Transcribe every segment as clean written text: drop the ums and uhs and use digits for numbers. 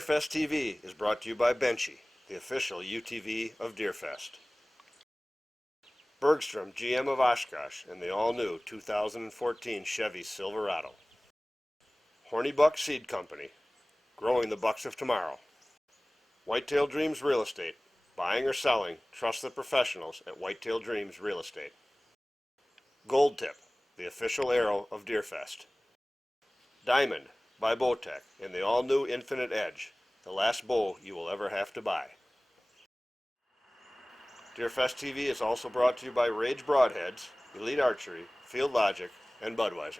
Deerfest TV is brought to you by Benchy, the official UTV of Deerfest. Bergstrom, GM of Oshkosh, and the all-new 2014 Chevy Silverado. Horny Buck Seed Company, growing the bucks of tomorrow. Whitetail Dreams Real Estate, buying or selling, trust the professionals at Whitetail Dreams Real Estate. Gold Tip, the official arrow of Deerfest. Diamond, by Bowtech, and the all-new Infinite Edge, the last bow you will ever have to buy. Deerfest TV is also brought to you by Rage Broadheads, Elite Archery, Field Logic, and Budweiser.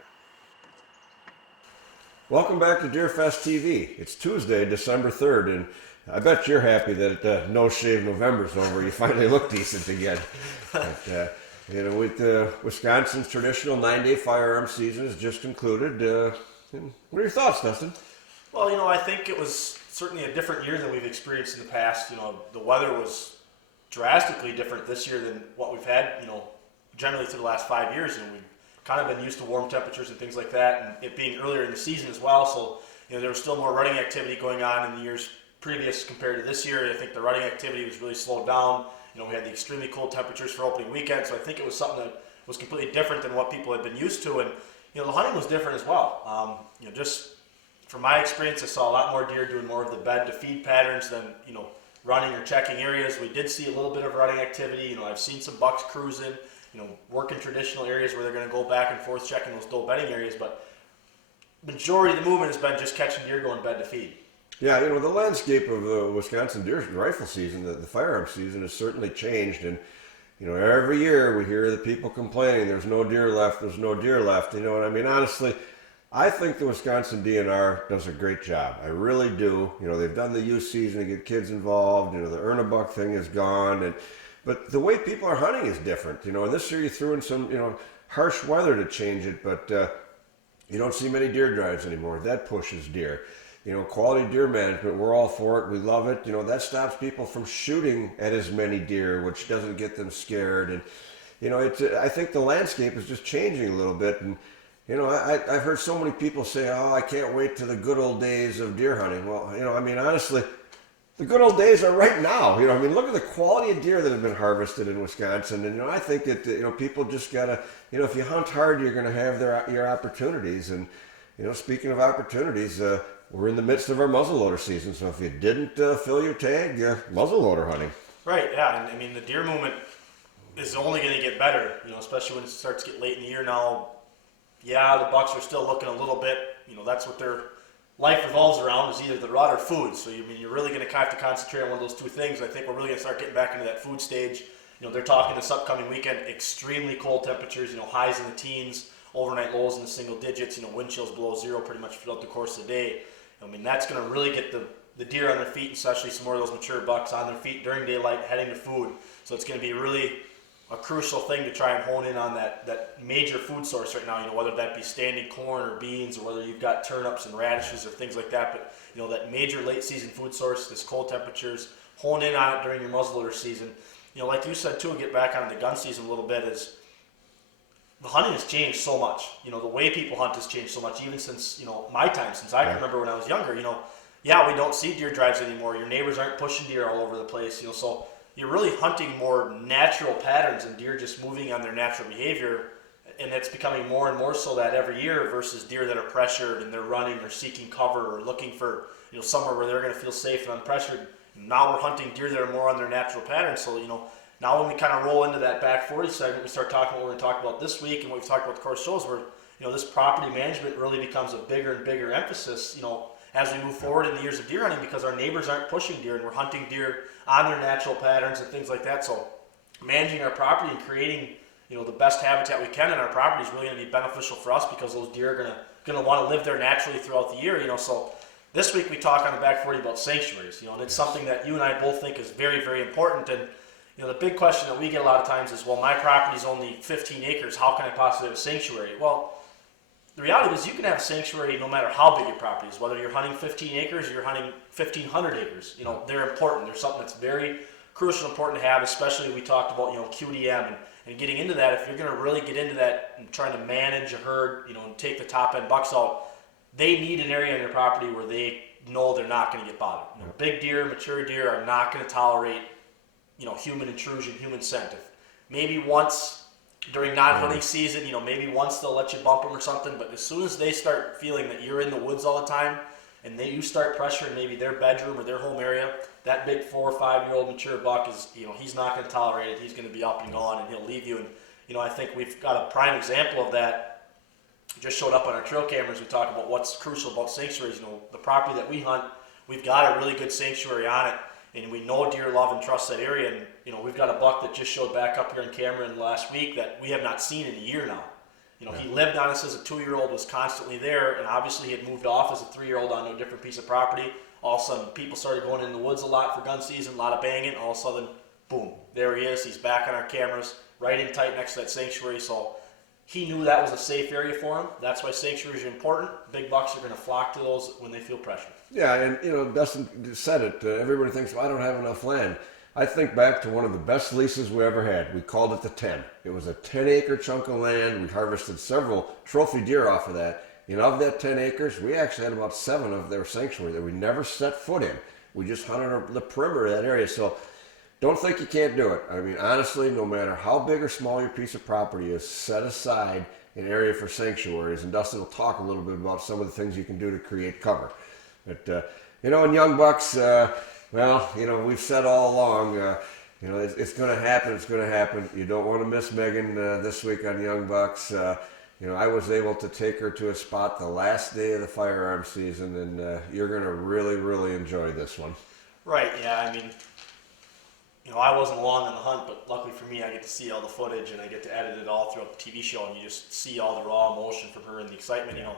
Welcome back to Deerfest TV. It's Tuesday, December 3rd, and I bet you're happy that No Shave November's over. You finally look decent again. But, with Wisconsin's traditional 9-day firearm season has just concluded. What are your thoughts, Dustin? Well, I think it was certainly a different year than we've experienced in the past. The weather was drastically different this year than what we've had, generally through the last 5 years. We've kind of been used to warm temperatures and things like that, and it being earlier in the season as well. So, there was still more running activity going on in the years previous compared to this year. I think the running activity was really slowed down. We had the extremely cold temperatures for opening weekend, so I think it was something that was completely different than what people had been used to. And the hunting was different as well. Just from my experience, I saw a lot more deer doing more of the bed to feed patterns than running or checking areas. We did see a little bit of running activity. I've seen some bucks cruising, working traditional areas where they're going to go back and forth checking those doe bedding areas. But majority of the movement has been just catching deer going bed to feed. Yeah, the landscape of the Wisconsin deer rifle season, the firearm season, has certainly changed. And every year we hear the people complaining, there's no deer left. And I mean, honestly, I think the Wisconsin DNR does a great job. I really do. They've done the youth season to get kids involved. The earn a buck thing is gone. But the way people are hunting is different. And this year you threw in some, harsh weather to change it. But you don't see many deer drives anymore. That pushes deer. Quality deer management, we're all for it. We love it. That stops people from shooting at as many deer, which doesn't get them scared. And, I think the landscape is just changing a little bit. And, I've heard so many people say, oh, I can't wait to the good old days of deer hunting. Well, honestly, the good old days are right now. Look at the quality of deer that have been harvested in Wisconsin. And, I think that, people just got to, if you hunt hard, you're going to have your opportunities. And, speaking of opportunities, we're in the midst of our muzzleloader season, so if you didn't fill your tag, muzzleloader hunting. Right, yeah, and the deer movement is only going to get better, especially when it starts to get late in the year now. Yeah, the bucks are still looking a little bit, that's what their life revolves around, is either the rut or food. So, you're really going to have to concentrate on one of those two things. I think we're really going to start getting back into that food stage. They're talking this upcoming weekend, extremely cold temperatures, highs in the teens, overnight lows in the single digits, wind chills below zero pretty much throughout the course of the day. That's going to really get the deer on their feet, especially some more of those mature bucks on their feet during daylight, heading to food. So it's going to be really a crucial thing to try and hone in on that major food source right now, whether that be standing corn or beans, or whether you've got turnips and radishes or things like that. But, that major late season food source, this cold temperatures, hone in on it during your muzzleloader season. Like you said too, get back on the gun season a little bit, is the hunting has changed so much. The way people hunt has changed so much, even since, my time, since I can remember when I was younger. We don't see deer drives anymore. Your neighbors aren't pushing deer all over the place, so you're really hunting more natural patterns and deer just moving on their natural behavior. And it's becoming more and more so that every year, versus deer that are pressured and they're running or seeking cover or looking for, somewhere where they're going to feel safe and unpressured. Now we're hunting deer that are more on their natural patterns. So, now when we kind of roll into that back 40 segment, we start talking what we're going to talk about this week and what we've talked about the course shows, where, this property management really becomes a bigger and bigger emphasis, as we move forward in the years of deer hunting, because our neighbors aren't pushing deer and we're hunting deer on their natural patterns and things like that. So managing our property and creating, the best habitat we can in our property is really going to be beneficial for us, because those deer are going to want to live there naturally throughout the year, So this week we talk on the back 40 about sanctuaries, and it's something that you and I both think is very, very important. And the big question that we get a lot of times is, well, my property is only 15 acres. How can I possibly have a sanctuary? Well, the reality is you can have a sanctuary no matter how big your property is, whether you're hunting 15 acres or you're hunting 1,500 acres. They're important. They're something that's very crucial and important to have, especially we talked about, QDM and getting into that. If you're going to really get into that and trying to manage a herd, and take the top end bucks out, they need an area on their property where they know they're not going to get bothered. You know, big deer, mature deer are not going to tolerate, you know, human intrusion, human scent. If maybe once during non-hunting season, you know, maybe once they'll let you bump them or something, but as soon as they start feeling that you're in the woods all the time and you start pressuring maybe their bedroom or their home area, that big 4 or 5 year old mature buck is, you know, he's not going to tolerate it. He's going to be up and gone, and he'll leave you. And, you know, I think we've got a prime example of that. Just showed up on our trail cameras. We talk about what's crucial about sanctuaries. You know, the property that we hunt, we've got a really good sanctuary on it, and we know deer love and trust that area. And, you know, we've got a buck that just showed back up here in Cameron last week that we have not seen in a year now. You know, he lived on us as a 2-year-old, was constantly there, and obviously he had moved off as a 3-year-old onto a different piece of property. All of a sudden, people started going in the woods a lot for gun season, a lot of banging. All of a sudden, boom, there he is. He's back on our cameras, right in tight next to that sanctuary. So he knew that was a safe area for him. That's why sanctuaries are important. Big bucks are going to flock to those when they feel pressure. Yeah, and you know, Dustin said it. Everybody thinks, well, I don't have enough land. I think back to one of the best leases we ever had. We called it the 10. It was a 10-acre chunk of land. We harvested several trophy deer off of that. And of that 10 acres, we actually had about 7 of their sanctuary that we never set foot in. We just hunted the perimeter of that area. So don't think you can't do it. I mean, honestly, no matter how big or small your piece of property is, set aside an area for sanctuaries. And Dustin will talk a little bit about some of the things you can do to create cover. But, you know, in young bucks, well, you know, we've said all along, you know, it's going to happen. It's going to happen. You don't want to miss Megan this week on Young Bucks. You know, I was able to take her to a spot the last day of the firearm season, and you're going to really, really enjoy this one. Right, yeah, I mean, you know, I wasn't along on the hunt, but luckily for me, I get to see all the footage, and I get to edit it all throughout the TV show, and you just see all the raw emotion from her and the excitement, you know.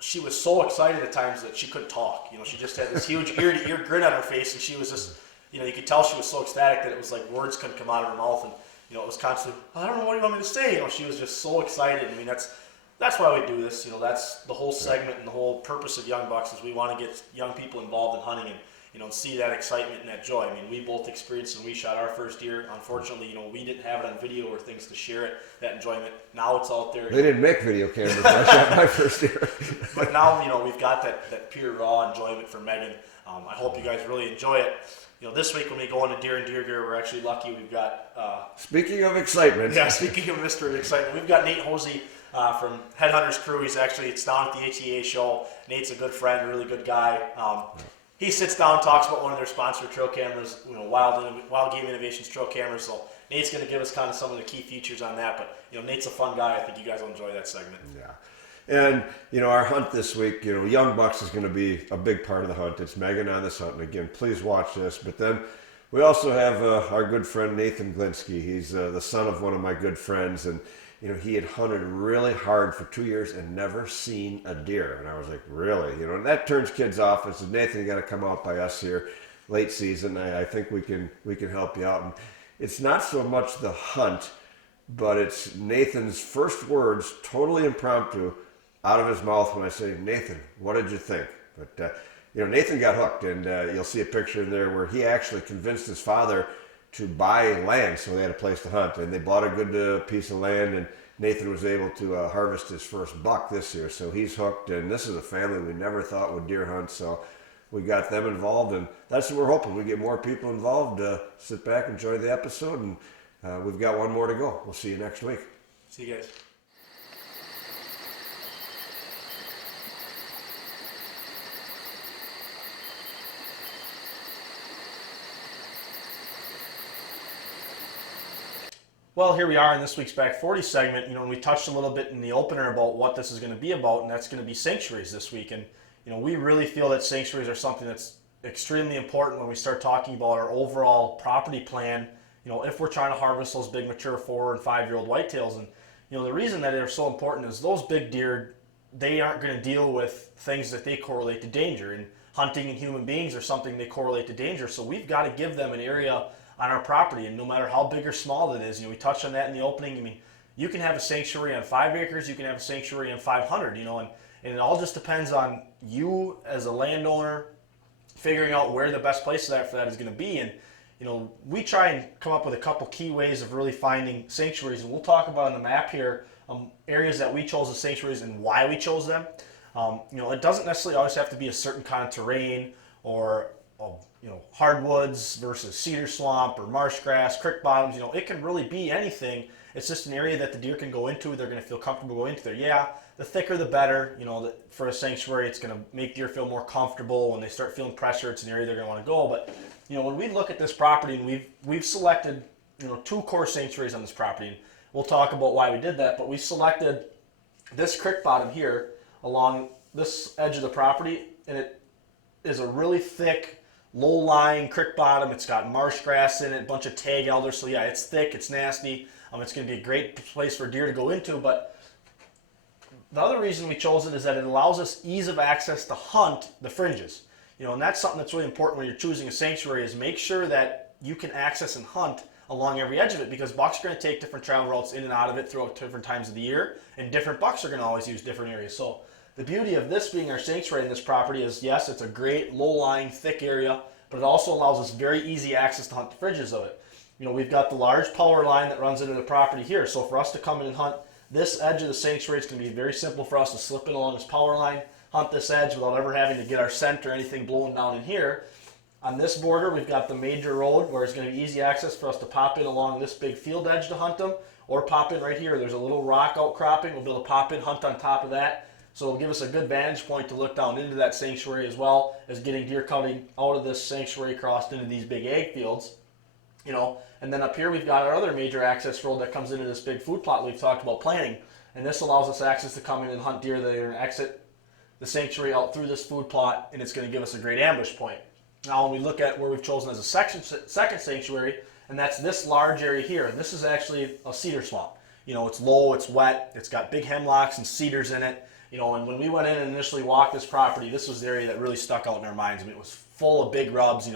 She was so excited at times that she couldn't talk. You know, she just had this huge ear-to-ear grin on her face, and she was just, you know, you could tell she was so ecstatic that it was like words couldn't come out of her mouth, and, you know, it was constantly, I don't know what you want me to say. You know, she was just so excited. I mean, that's why we do this. You know, that's the whole segment and the whole purpose of Young Bucks is we want to get young people involved in hunting and, you know, see that excitement and that joy. I mean, we both experienced when we shot our first deer. Unfortunately, you know, we didn't have it on video or things to share it, that enjoyment. Now it's out there. They didn't make video cameras when I shot my first deer. But now, you know, we've got that pure raw enjoyment for Megan. I hope you guys really enjoy it. You know, this week when we go into Deer and Deer Gear, we're actually lucky. We've got... Speaking of excitement. Yeah, speaking of Mr. Excitement, we've got Nate Hosey from Headhunters Crew. It's down at the HEA show. Nate's a good friend, a really good guy. He sits down, talks about one of their sponsored trail cameras, you know, Wild Game Innovations trail cameras. So Nate's going to give us kind of some of the key features on that. But, you know, Nate's a fun guy. I think you guys will enjoy that segment. Yeah. And, you know, our hunt this week, you know, Young Bucks is going to be a big part of the hunt. It's Megan on this hunt. And again, please watch this. But then we also have our good friend Nathan Glinsky. He's the son of one of my good friends. And, you know, he had hunted really hard for 2 years and never seen a deer. And I was like, really? You know, and that turns kids off. I said, Nathan, you got to come out by us here late season. I think we can help you out. And it's not so much the hunt, but it's Nathan's first words, totally impromptu, out of his mouth when I say, Nathan, what did you think? But, you know, Nathan got hooked, and you'll see a picture in there where he actually convinced his father to buy land so they had a place to hunt. And they bought a good piece of land, and Nathan was able to harvest his first buck this year. So he's hooked, and this is a family we never thought would deer hunt. So we got them involved, and that's what we're hoping. We get more people involved. Sit back, enjoy the episode, and we've got one more to go. We'll see you next week. See you guys. Well, here we are in this week's Back 40 segment. You know, and we touched a little bit in the opener about what this is going to be about, and that's going to be sanctuaries this week. And, you know, we really feel that sanctuaries are something that's extremely important when we start talking about our overall property plan, you know, if we're trying to harvest those big mature 4 and 5 year old whitetails. And, you know, the reason that they're so important is those big deer, they aren't going to deal with things that they correlate to danger. And hunting and human beings are something they correlate to danger. So we've got to give them an area on our property, and no matter how big or small it is, you know, we touched on that in the opening. I mean, you can have a sanctuary on 5 acres, you can have a sanctuary on 500, you know, and it all just depends on you as a landowner figuring out where the best place for that is going to be. And, you know, we try and come up with a couple key ways of really finding sanctuaries, and we'll talk about on the map here areas that we chose as sanctuaries and why we chose them. It doesn't necessarily always have to be a certain kind of terrain or hardwoods versus cedar swamp or marsh grass, creek bottoms. It can really be anything. It's just an area that the deer can go into. They're going to feel comfortable going into there. Yeah, the thicker the better. For a sanctuary, it's going to make deer feel more comfortable. When they start feeling pressure, it's an area they're going to want to go. But when we look at this property, and we've selected 2 core sanctuaries on this property, and we'll talk about why we did that. But we selected this creek bottom here along this edge of the property, and it is a really thick, low-lying creek bottom. It's got marsh grass in it, a bunch of tag elders. So yeah, it's thick, it's nasty. It's going to be a great place for deer to go into. But the other reason we chose it is that it allows us ease of access to hunt the fringes. And that's something that's really important when you're choosing a sanctuary, is make sure that you can access and hunt along every edge of it, because bucks are going to take different travel routes in and out of it throughout different times of the year, and different bucks are going to always use different areas. So the beauty of this being our sanctuary in this property is, yes, it's a great low-lying, thick area, but it also allows us very easy access to hunt the fringes of it. We've got the large power line that runs into the property here. So for us to come in and hunt this edge of the sanctuary, it's going to be very simple for us to slip in along this power line, hunt this edge without ever having to get our scent or anything blowing down in here. On this border, we've got the major road where it's going to be easy access for us to pop in along this big field edge to hunt them, or pop in right here. There's a little rock outcropping. We'll be able to pop in, hunt on top of that. So it'll give us a good vantage point to look down into that sanctuary, as well as getting deer coming out of this sanctuary crossed into these big ag fields. And then up here we've got our other major access road that comes into this big food plot we've talked about planting. And this allows us access to come in and hunt deer that are going to exit the sanctuary out through this food plot, and it's going to give us a great ambush point. Now when we look at where we've chosen as a second sanctuary, and that's this large area here, and this is actually a cedar swamp. It's low, it's wet, it's got big hemlocks and cedars in it. And when we went in and initially walked this property, this was the area that really stuck out in our minds. It was full of big rubs,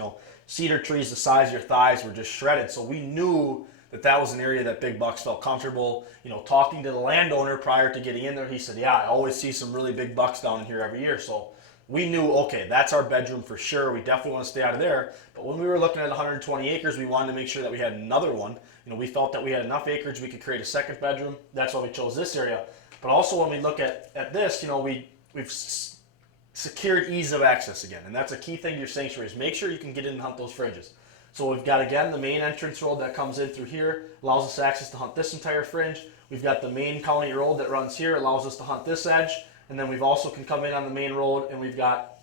cedar trees the size of your thighs were just shredded. So we knew that was an area that big bucks felt comfortable. Talking to the landowner prior to getting in there, he said, yeah, I always see some really big bucks down in here every year. So we knew, okay, that's our bedroom for sure. We definitely want to stay out of there. But when we were looking at 120 acres, we wanted to make sure that we had another one. We felt that we had enough acreage, we could create a second bedroom. That's why we chose this area. But also when we look at this, we've secured ease of access again. And that's a key thing to your sanctuary, is make sure you can get in and hunt those fringes. So we've got, again, the main entrance road that comes in through here, allows us access to hunt this entire fringe. We've got the main county road that runs here, allows us to hunt this edge. And then we've also can come in on the main road, and we've got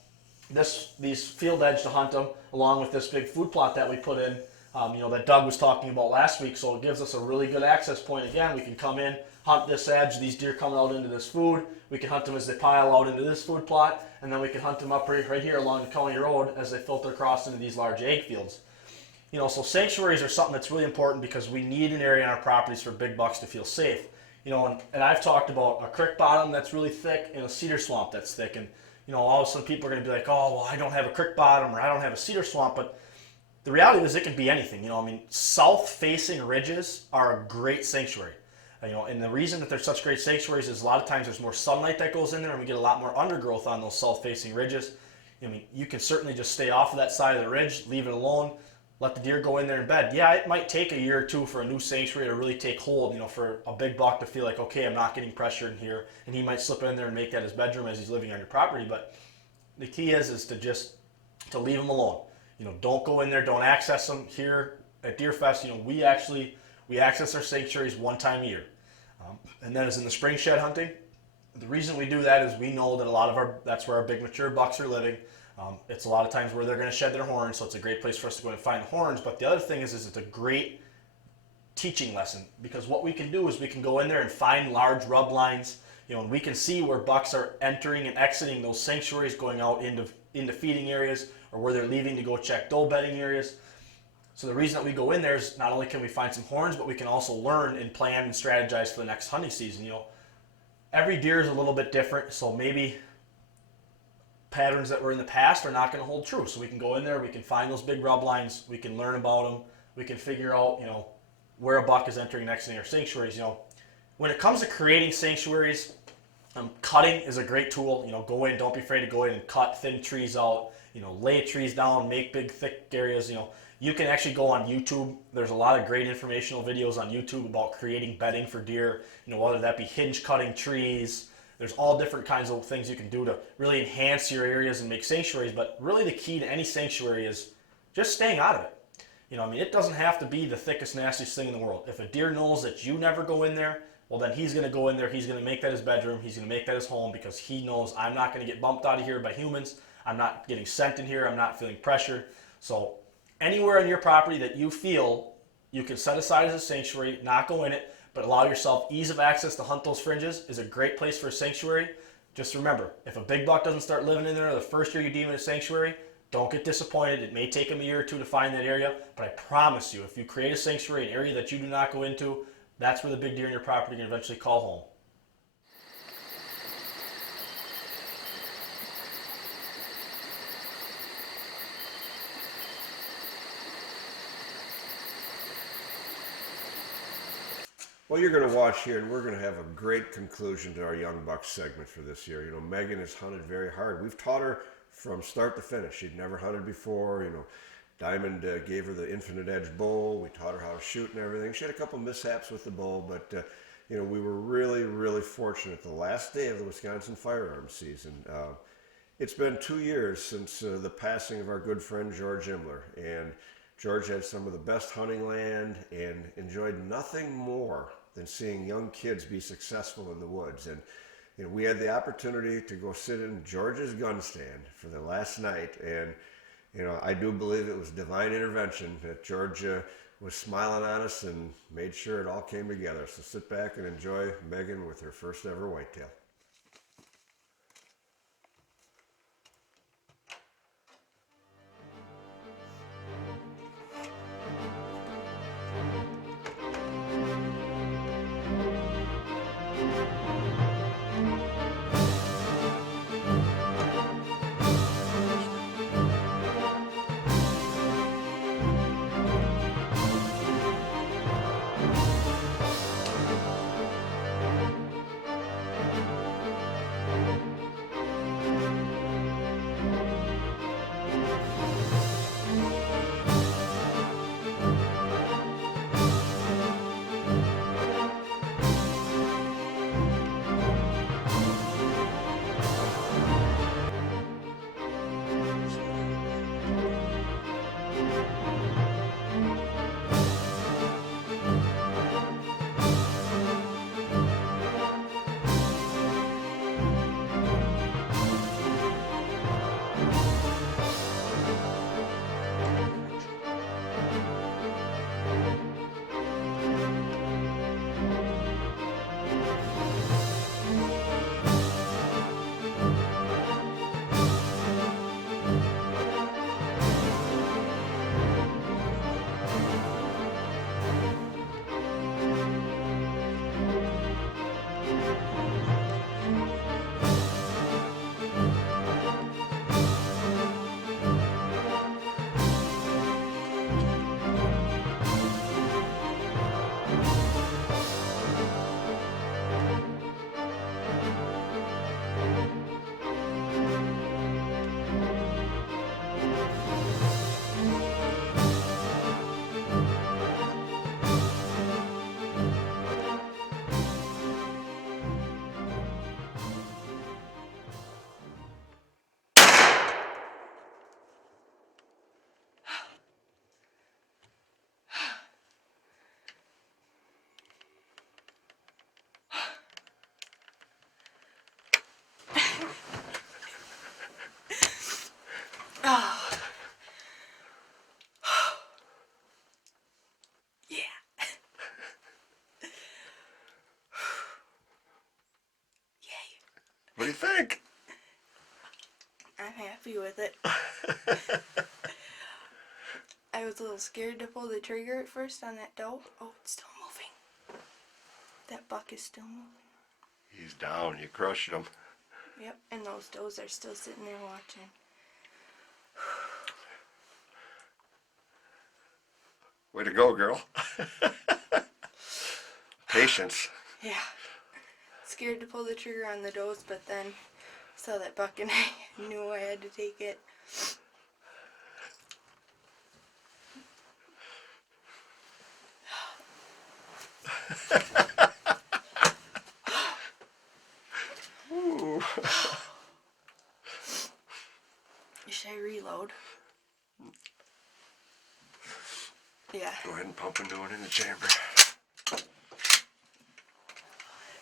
these field edge to hunt them, along with this big food plot that we put in, that Doug was talking about last week. So it gives us a really good access point. Again, we can come in, hunt this edge, these deer coming out into this food. We can hunt them as they pile out into this food plot, and then we can hunt them up right here along the county road as they filter across into these large ag fields. So sanctuaries are something that's really important, because we need an area on our properties for big bucks to feel safe. And I've talked about a creek bottom that's really thick and a cedar swamp that's thick. And, all of a sudden people are going to be like, oh, well, I don't have a creek bottom, or I don't have a cedar swamp. But the reality is it can be anything. South-facing ridges are a great sanctuary. And the reason that they're such great sanctuaries is a lot of times there's more sunlight that goes in there, and we get a lot more undergrowth on those south-facing ridges. You can certainly just stay off of that side of the ridge, leave it alone, let the deer go in there in bed. Yeah, it might take a year or two for a new sanctuary to really take hold, for a big buck to feel like, okay, I'm not getting pressure in here, and he might slip in there and make that his bedroom as he's living on your property. But the key is to leave him alone. Don't go in there, don't access them. Here at Deerfest, we access our sanctuaries one time a year. And that is in the spring shed hunting. The reason we do that is we know that that's where our big mature bucks are living. It's a lot of times where they're going to shed their horns, so it's a great place for us to go and find the horns. But the other thing is it's a great teaching lesson, because what we can do is we can go in there and find large rub lines, and we can see where bucks are entering and exiting those sanctuaries, going out into feeding areas, or where they're leaving to go check doe bedding areas. So the reason that we go in there is not only can we find some horns, but we can also learn and plan and strategize for the next hunting season. Every deer is a little bit different, so maybe patterns that were in the past are not going to hold true. So we can go in there, we can find those big rub lines, we can learn about them, we can figure out, where a buck is entering and exiting our sanctuaries. When it comes to creating sanctuaries, cutting is a great tool. Go in, don't be afraid to go in and cut thin trees out, lay trees down, make big thick areas. You can actually go on YouTube. There's a lot of great informational videos on YouTube about creating bedding for deer, whether that be hinge cutting trees, There's all different kinds of things you can do to really enhance your areas and make sanctuaries. But really, the key to any sanctuary is just staying out of it. I mean, it doesn't have to be the thickest, nastiest thing in the world. If a deer knows that you never go in there, well, then he's going to go in there. He's going to make that his bedroom. He's going to make that his home because he knows I'm not going to get bumped out of here by humans. I'm not getting sent in here. I'm not feeling pressure. So anywhere on your property that you feel you can set aside as a sanctuary, not go in it, but allow yourself ease of access to hunt those fringes is a great place for a sanctuary. Just remember, if a big buck doesn't start living in there the first year you deem it a sanctuary, don't get disappointed. It may take them a year or two to find that area, but I promise you, if you create a sanctuary, an area that you do not go into, that's where the big deer in your property can eventually call home. Well, you're going to watch here, and we're going to have a great conclusion to our Young Bucks segment for this year. Megan has hunted very hard. We've taught her from start to finish. She'd never hunted before. Diamond gave her the Infinite Edge bow. We taught her how to shoot and everything. She had a couple mishaps with the bow, but we were really, really fortunate. The last day of the Wisconsin firearms season, it's been 2 years since the passing of our good friend George Imler, and George had some of the best hunting land and enjoyed nothing more than seeing young kids be successful in the woods. And we had the opportunity to go sit in George's gun stand for the last night, and I do believe it was divine intervention that George was smiling on us and made sure it all came together. So sit back and enjoy Megan with her first ever whitetail. Oh. Yeah. Yay. What do you think? I'm happy with it. I was a little scared to pull the trigger at first on that doe. Oh, it's still moving. That buck is still moving. He's down. You crushed him. Yep, and those does are still sitting there watching. Way to go, girl. Patience. Yeah. Scared to pull the trigger on the does, but then saw that buck and I knew I had to take it. Should I reload? Yeah. Go ahead and pump into it in the chamber.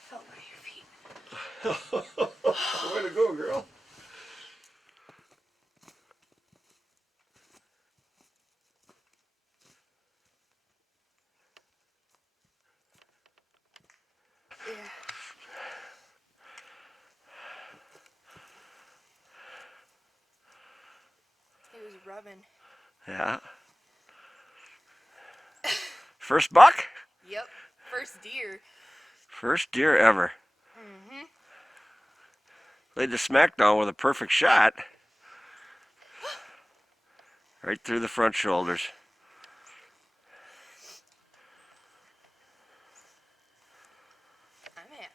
Felt by your feet. Way to go, girl. Yeah. It was rubbing. Yeah. First buck? Yep. First deer. First deer ever. Mm-hmm. Laid the smackdown with a perfect shot. Right through the front shoulders. I'm at.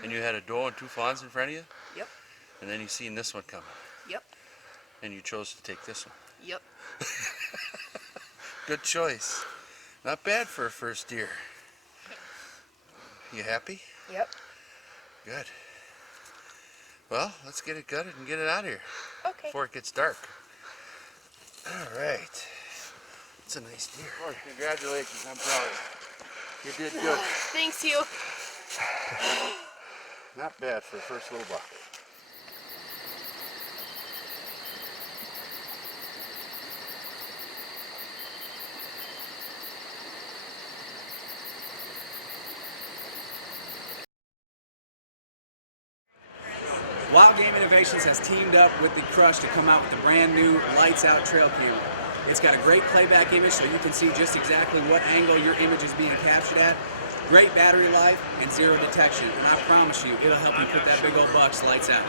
And you had a doe and 2 fawns in front of you? Yep. And then you seen this one coming. Yep. And you chose to take this one. Yep. Good choice. Not bad for a first deer. You happy? Yep. Good. Well, let's get it gutted and get it out of here Okay. before it gets dark. All right. It's a nice deer. Well, congratulations. I'm proud of you. You did good. Thanks, you. Not bad for a first little buck. Wild Game Innovations has teamed up with the Crush to come out with a brand new lights out trail camera. It's got a great playback image so you can see just exactly what angle your image is being captured at. Great battery life and zero detection, and I promise you it'll help you put that big old buck's lights out.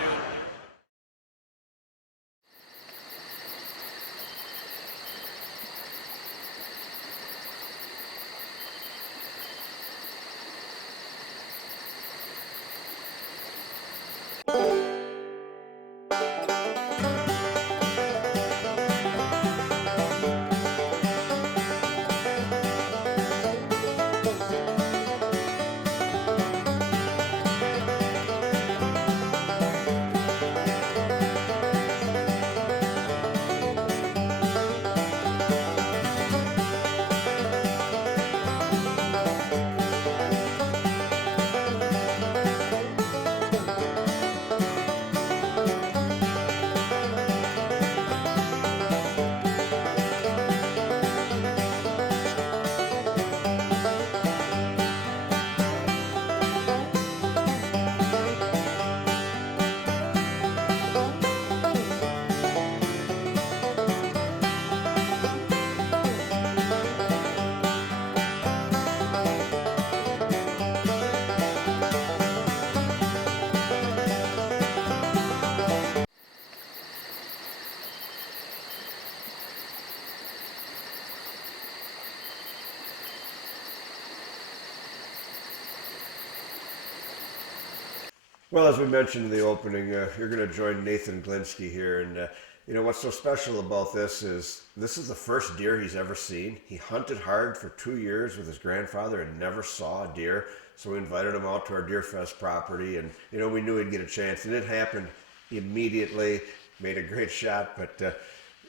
Well, as we mentioned in the opening, you're going to join Nathan Glinsky here. And, you know, what's so special about this is the first deer he's ever seen. He hunted hard for 2 years with his grandfather and never saw a deer. So we invited him out to our Deer Fest property. And, you know, we knew he'd get a chance. And it happened immediately. Made a great shot. But,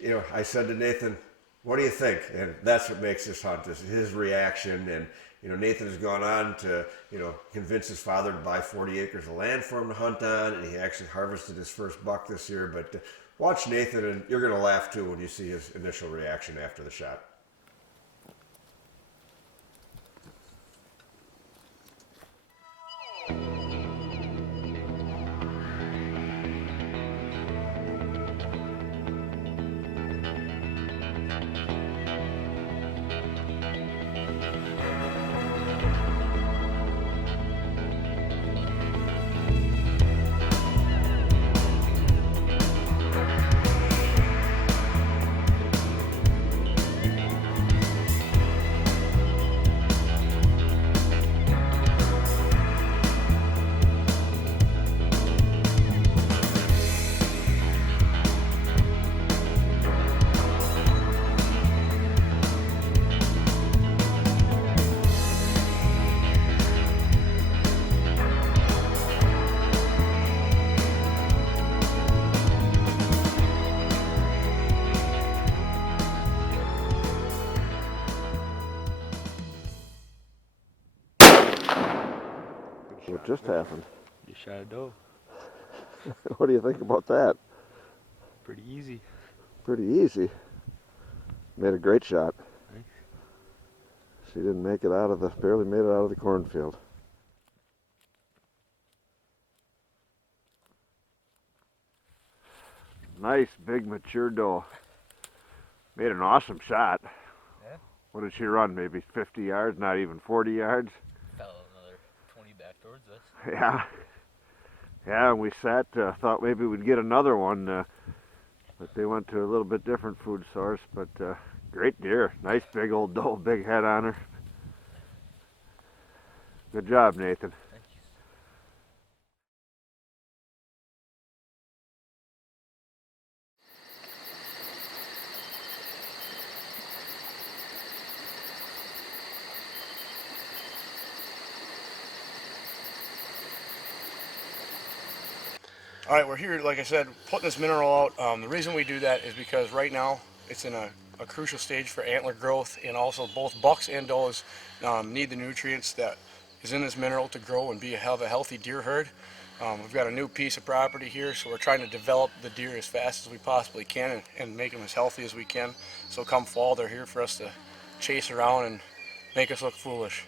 you know, I said to Nathan, what do you think? And that's what makes this hunt, is his reaction. And, you know, Nathan has gone on to, you know, convince his father to buy 40 acres of land for him to hunt on, and he actually harvested his first buck this year. But watch Nathan, and you're going to laugh too when you see his initial reaction after the shot. what just happened. You shot a doe. What do you think about that? Pretty easy. Pretty easy. Made a great shot. Thanks. She didn't make it out of the, barely made it out of the cornfield. Nice big mature doe. Made an awesome shot. Yeah. What did she run? Maybe 50 yards, not even 40 yards? Fell another 20 back towards us. Yeah. Yeah, and we sat, thought maybe we'd get another one, but they went to a little bit different food source. But great deer. Nice big old doe, big head on her. Good job, Nathan. Thank you. All right, we're here, like I said, putting this mineral out. The reason we do that is because right now it's in a crucial stage for antler growth, and also both bucks and does need the nutrients that is in this mineral to grow and have a healthy deer herd. We've got a new piece of property here, so we're trying to develop the deer as fast as we possibly can and make them as healthy as we can. So come fall, they're here for us to chase around and make us look foolish.